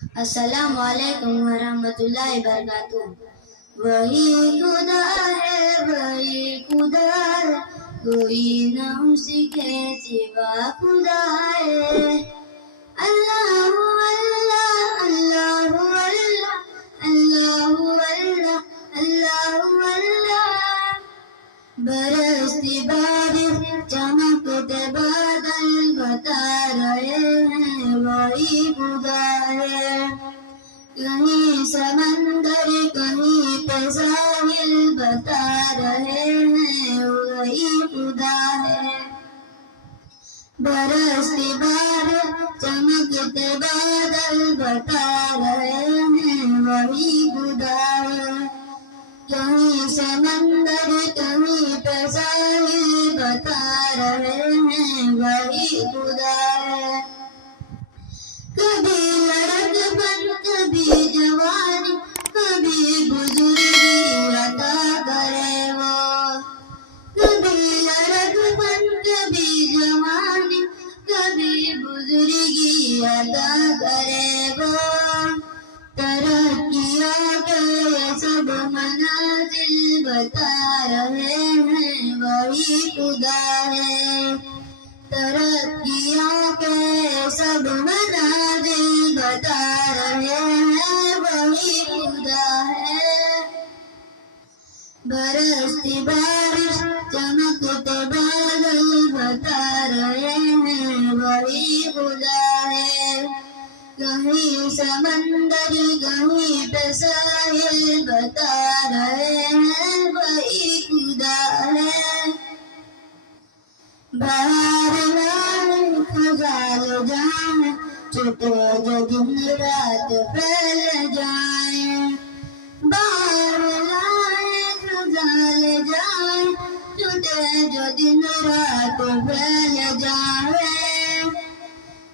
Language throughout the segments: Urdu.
السلام علیکم ورحمۃ اللہ وبرکاتہ۔ وہی خدا ہے، وہی خدا ہے، کوئی نہ اس کے سوا خدا ہے۔ اللہ اللہ اللہ اللہ اللہ اللہ اللہ، برستی بارش چمکتے بادل بتا رہے ہیں وہی خدا ہے۔ کہیں سمندر کہیں پہ ساحل بتا رہے ہیں وہی خدا ہے۔ برستی بارش چمکتے بادل بتا رہے ہیں وہی خدا ہے۔ کہیں سمندر کہیں پہ ساحل بتا رہے ہیں وہی خدا ہے۔ کبھی لڑکپن کبھی جوانی کبھی بزرگی عطا کرے وہ۔ کبھی لڑکپن کبھی جوانی کبھی بزرگی عطا کرے وہ۔ ترقیوں کے سب منازل بتا رہے ہیں وہی خدا ہے۔ ترقیوں کے سب منازل بتا رہے ہیں وہی خدا ہے۔ برستی بارش چمکتے بادل بتا رہے ہیں وہی خدا ہے۔ کہیں سمندر کہیں پہ ساحل بتا رہے ہیں وہی خدا ہے۔ بہار لائے خزال جائیں چھٹے جو دن رات پھیل جائیں۔ بہار لائے خزال جائیں چھٹے جو دن رات پھیل جائیں۔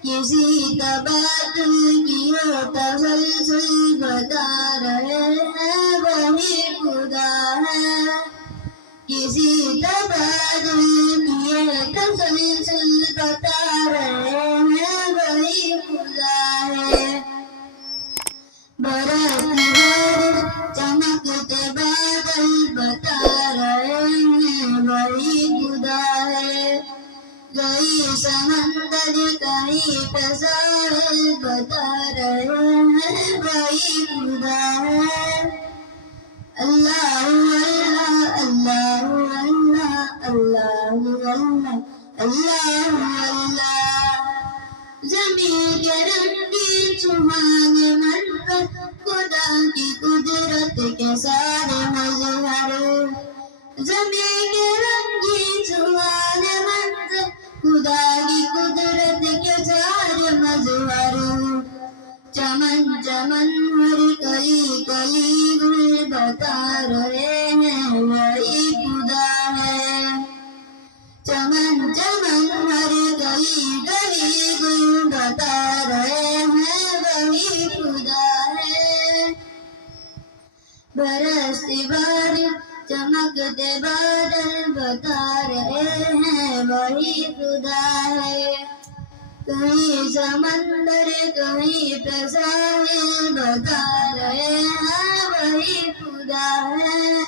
کسی تبادل کی ہو تسلسل بتا رہے ہیں وہی خدا ہے۔ کسی تبادل کی ہو تسلسل بتا رہے ہیں وہی خدا ہے۔ برستی بارش چمکتے بادل بتا رہے ہیں وہی خدا ہے۔ کہیں سمندر کہیں پہ ساحل بتا رہے ہیں وہی خدا ہے۔ اللہ اللہ اللہ اللہ اللہ اللہ اللہ اللہ، زمین کے رنگین سہانے منظر خدا کی قدرت کے سارے مظہر۔ زمین کے رنگین سہانے منظر خدا کی قدرت کے سارے مظہر۔ چمن چمن ہر کلی کلی گل بتا رہے ہیں وہی خدا ہے۔ چمن چمن ہر کلی کلی گل بتا رہے ہیں وہی خدا ہے۔ برستی بارش چمکتے بادل بتا رہے ہیں وہی خدا ہے۔ کہیں سمندر کہیں پہ ساحل بتا رہے ہیں وہی خدا ہے۔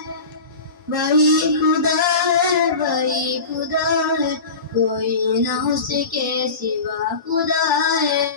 وہی خدا ہے وہی خدا ہے، کوئی نہ اس کے سوا خدا ہے۔